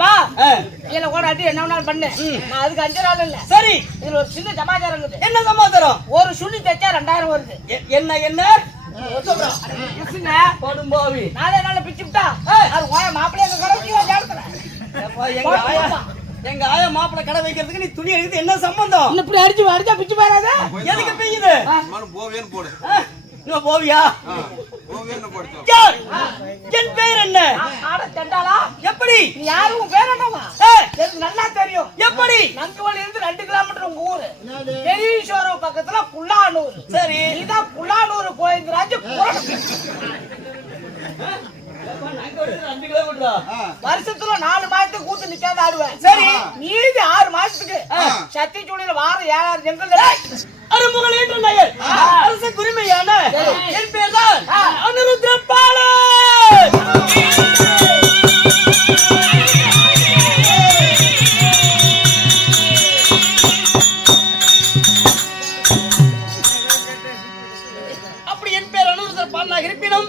வா இதுல கூட அடி என்ன வேணாலும் பண்ணு. நான் அதுக்கு 5 நாள் இல்ல. சரி, இதுல ஒரு சின்ன சமாச்சாரம் இருக்குது. என்ன சமாச்சாரம்? ஒரு சுண்ணி தைச்சா 2000 வருது. என்ன என்ன போடும்போவி 4 நாள்ல பிச்சுட்டா அது ஓய மாப்பிள்ளை எங்க கடவுளுக்கு வச்சாடுறேன். எங்க ஆயா மாப்பிள்ளை கடை வைக்கிறதுக்கு நீ துணி எடுத்து என்ன சம்பந்தம்? இப்படி அடிச்சா பிச்சு போறாத. எதுக்கு பெய்யுது? போவேன்னு போடு. நீ போவியா? போவேன்னு போடு. என் பேர் என்ன? ஆட தண்டாளா? எப்படி? நீ யாரு உன் பேர் என்னவா? எனக்கு நல்லா தெரியும். எப்படி? நங்கவல்ல இருந்து 2 கிலோமீட்டர் உங்க ஊரு. பெரியசோரம் பக்கத்துல குள்ளானூர். சரி, இதான் குள்ளானூர் கோயில்ராஜ். வருஷத்துல 4 மாசத்துக்கு கூத்து நிக்காத ஆடுவேன். சரி, மீதி 6 மாசத்துக்கு சத்தி சூழில வாரம் 7 ஜெங்கல் அருமுகல் என்ற நகர் அரச குருமையான என் பேர் தான் அனிருத்த பாலன். அப்படி என் பேர் அனிருத்த பாலனாக இருப்பினும்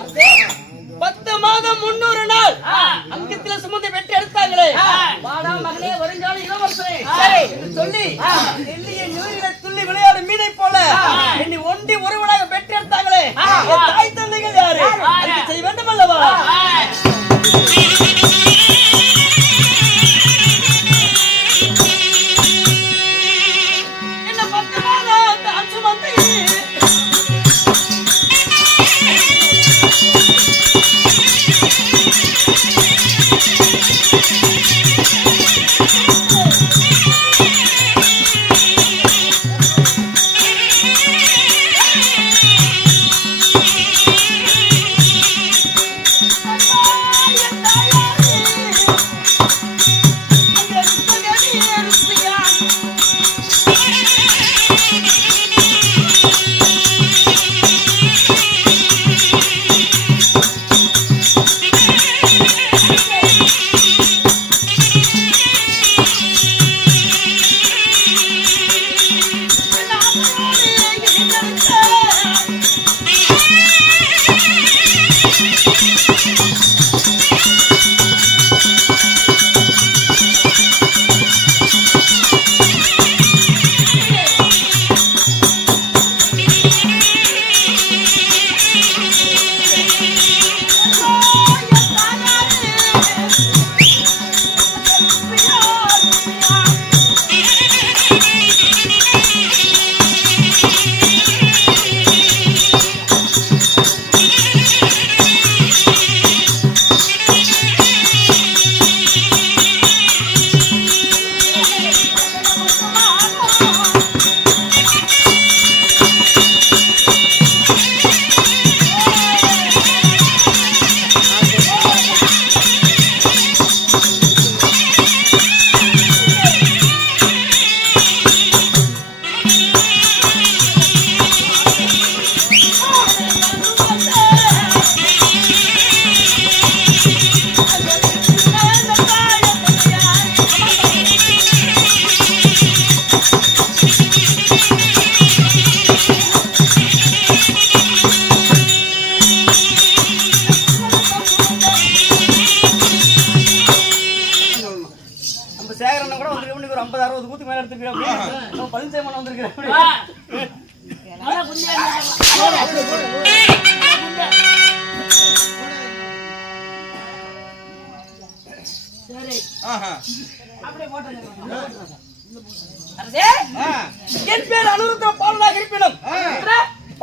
10 மாதம் 300 நாள் அங்கத்தில சுமந்து வெற்றி எடுத்தாங்களே, வாடா மகனே வருங்கால இளவரசனே சொல்லி டெல்லிய நீரில துள்ளி விளையாடும் மீனை போல என்னை ஒண்டி ஒருவனாக வெற்றி எடுத்தாங்களே, தாய் தந்தைகள் யாரு? செய்ய வேண்டும் அல்லவா? என்ன 10 மாதம் தான் சுமந்து சேகரன் கூட வந்து ஒரு 50-60 கூத்து மேல எடுத்துக்கிறேன். பழனிசாமி வந்திருக்கிறேன். என் பேர் அனிருத்த பாலனாக இருப்பினும்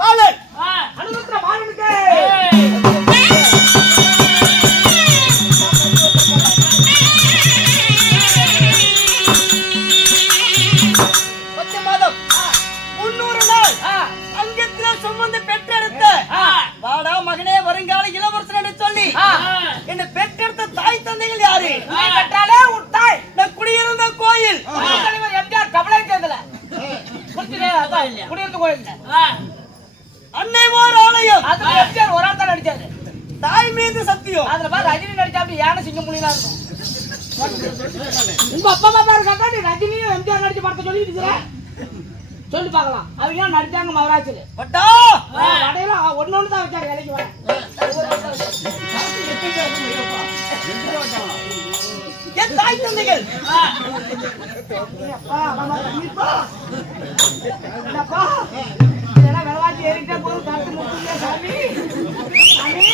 பாலன் அனிருத்த பாலனுக்கு சுமந்து பெற்றெடுத்த வாடா மகனே வருங்கால இளவரசன் என்று சொல்லி என்ன பெற்றெடுத்த தாய் தந்தைகள் யாரு? பெற்றாலே உன் தாய் நான் குடியிருந்த கோயில் எம்ஜிஆர் கபலை தேர்தல குடியிருந்த கோயில் அன்னை ஓர் ஆலயம். அதுல எம்ஜிஆர் ஒரு ஆள் தான் நடிச்சாரு. தாய் மீது சத்தியம். அதுல பாரு ரஜினி நடிச்சா அப்படி யானை சிங்கம் புலிலாம் இருக்கும். உங்க அப்பா அம்மா பேரு கேட்டா நீ ரஜினியும் எம்ஜிஆர் நடிச்ச படத்தை சொல்லிட்டு இருக்கிற சொல்லி பார்க்கலாம். அவங்க நடிச்சாங்க மவராஜில் பட்டா கடையில ஒன்னொன்னு தான் வச்சாரு வேலைக்கு வர என் தாய் தந்தைகள் அப்பா, மாமா, தண்ணிப்பா. என்னப்பா? இதெல்லாம் விலைவாசி ஏறிட்டே போகுது, தடுத்து நிறுத்துங்க, சாமி. சாமி.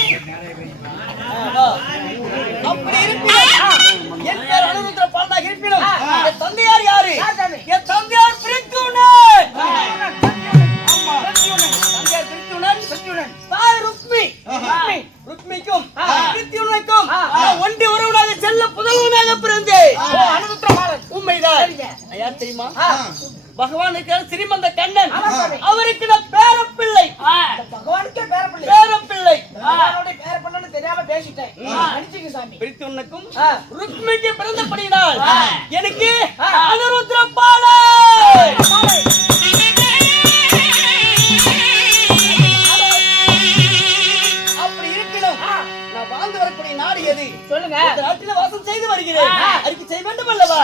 அப்படி இருப்பினும் என் பேர் அனுருத்ர பாலனாக இருப்பினும் என் தந்தையார் யாரு? என் தந்தையார் பிரித்துணன். தந்தையார் பிரித்துணன், தாய் ருக்மி. ருக்மிக்கும் பிரித்துணனுக்கும் ஒன்றி உறவுனாக செல்ல புதல்வனாக பிறந்தேன். உண்மைதான். யார் தெரியுமா? பகவானுக்கு ஸ்ரீமந்த கண்ணன், அவருக்கு நான் பேரப்பிள்ளை. பகவானுக்கே பேரப்பிள்ளை. பேரப்பிள்ளை பகவானுடைய பேரப்பிள்ளைன்னு தெரியாம பேசிட்டேன். மன்னிச்சுங்க சாமி. பிரித்துணனுக்கும் ருக்மிக்கு பிறந்தபடியினால் எனக்கு அனுருத்ர பாலை. அப்படி இருப்பினும் நான் வாழ்ந்து வரக்கூடிய நாடு எது? சொல்லுங்க. இந்த நாட்டில் வாசம் செய்து வருகிறேன். அறிக்கை செய்ய வேண்டும் அல்லவா?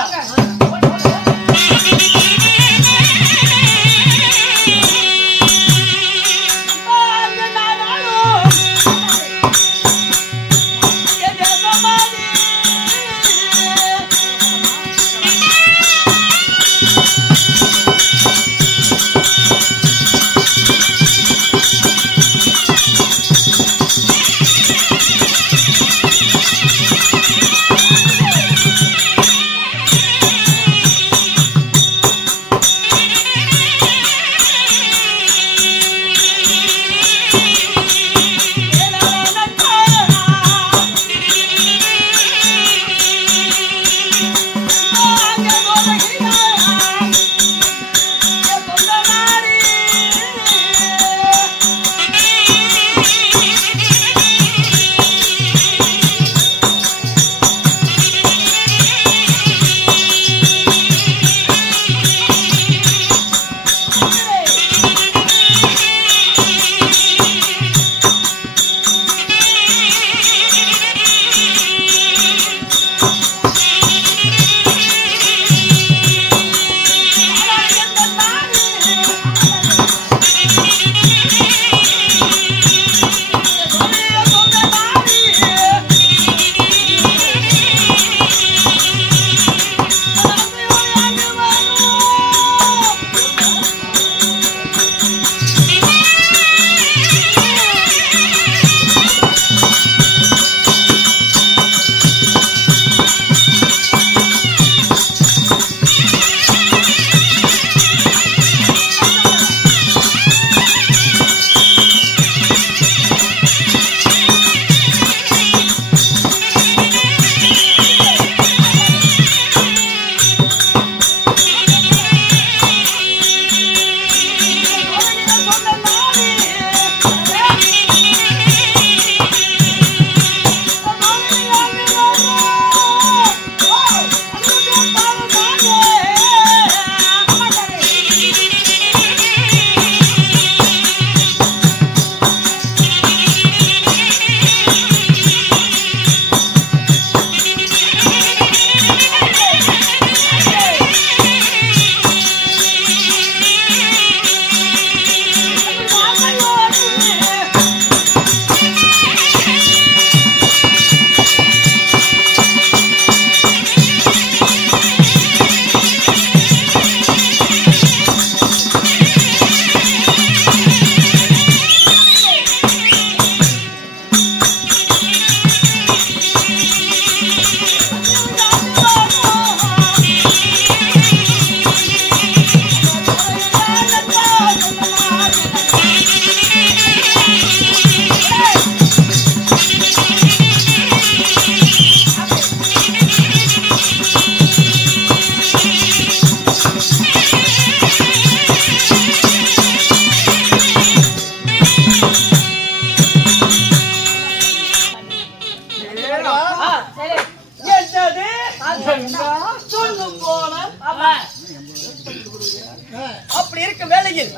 அப்படி இருக்க வேளையில்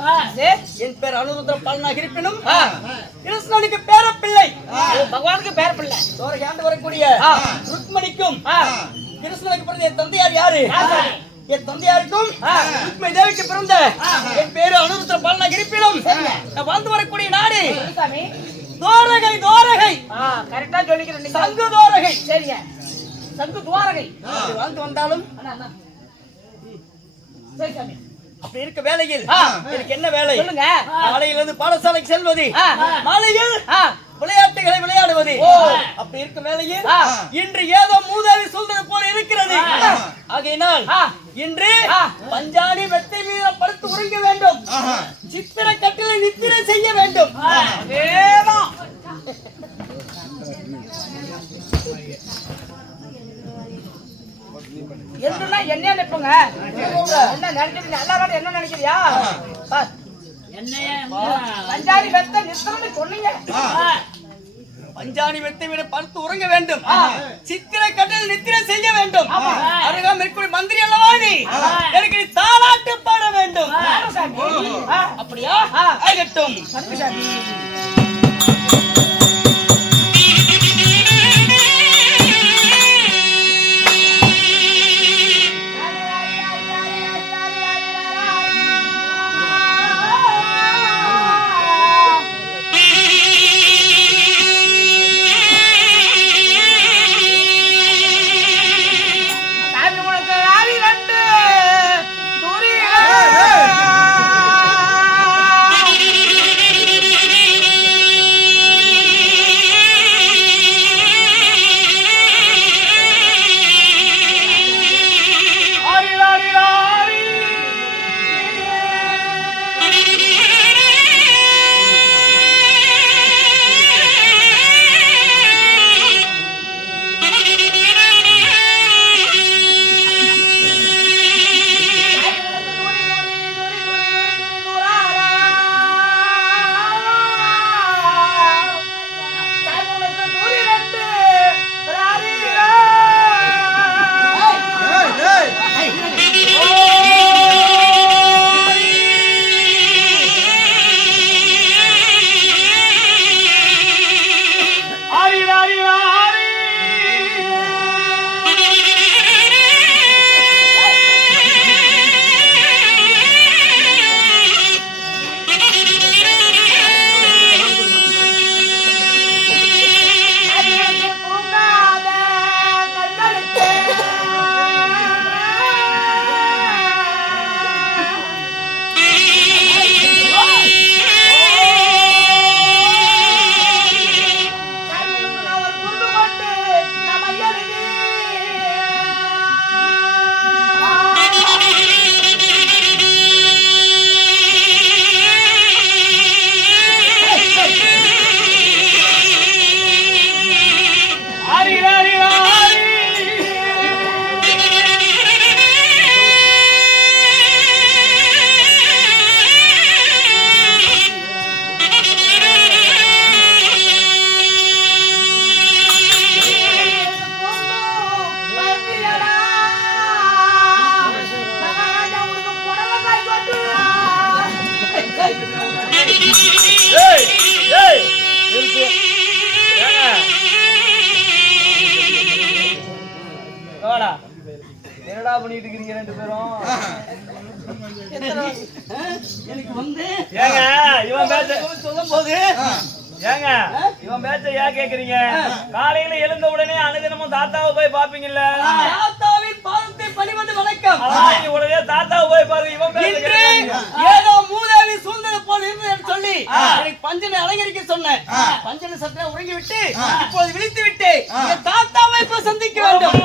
என் பேர் அனுருத்ர பாலனாக இருப்பினும் கிருஷ்ணனுக்கு பேரப்பிள்ளை, பகவானுக்கு பேரப்பிள்ளை, ஆண்டு வரக்கூடிய ருக்மணிக்கும் கிருஷ்ணனுக்கு பிறந்த என் தந்தையார் யாரு? என் தந்தையாருக்கும் ருக்மணி தேவிக்கு பிறந்த என் பேரு அனுருத்ர பாலனாக இருப்பினும் நான் வாழ்ந்து வரக்கூடிய நாடு தோரகை. தோரகை கரெக்டா சொல்லிக்கிறேன். சங்கு தோரகை. சரிங்க. சங்கு துவாரகை அப்படி வாழ்ந்து வந்தாலும் அண்ணா அண்ணா சரி சாமி அப்படி இருக்க வேலையில் எனக்கு என்ன வேலை சொல்லுங்க. காலையிலிருந்து பாடசாலைக்கு செல்வது, மாலையில் ஆ விளையாட்டுகளை விளையாடுவது. அப்படி இருக்க வேலையில் இன்று ஏதோ மூதாவி சொல்றது போல இருக்கிறது. ஆகையினால் இன்று பஞ்சாடி வெட்டை மீது படுத்து உறங்க வேண்டும், சித்திர கட்டிலை நித்திரை செய்ய வேண்டும். அதேதான். என்றுனா என்ன நினைப்புங்க? என்ன நினைக்கிறீங்க? எல்லாரும் என்ன நினைக்கிறியா? பஞ்சாரி வெத்த நித்திரம்னு சொன்னீங்க. பஞ்சாணி வெட்டை மீது படுத்து உறங்க வேண்டும், சித்திர கட்டில் நித்திரை செய்ய வேண்டும். அருகாமல் இருக்கக்கூடிய மந்திரி அல்லவா நீ? எனக்கு நீ தாலாட்டு பாட வேண்டும். அப்படியா? ஆகட்டும். என்னடா பண்ணிட்டு இருக்கீங்க ரெண்டு பேரும்? எனக்கு வந்து ஏங்க இவன் பேச்ச சொல்லும் போது ஏங்க இவன் பேச்ச ஏன் கேக்குறீங்க? காலையில எழுந்த உடனே அனுதினமும் தாத்தாவை போய் பாப்பீங்கல்ல? தாத்தாவின் பாதத்தை பணிவது வணக்கம். நீ உடனே தாத்தாவை போய் பாருங்க. இவன் பேச்ச இன்று கேக்குறீங்க. ஏதோ மூதாவி சூழ்ந்தது போல இருந்தது சொல்லி எனக்கு பஞ்சனை அலங்கரிக்க சொன்னேன். பஞ்சனை சத்தனை உறங்கி விட்டு இப்போது விழித்து விட்டு என் தாத்தாவை இப்ப சந்திக்க வேண்டும்.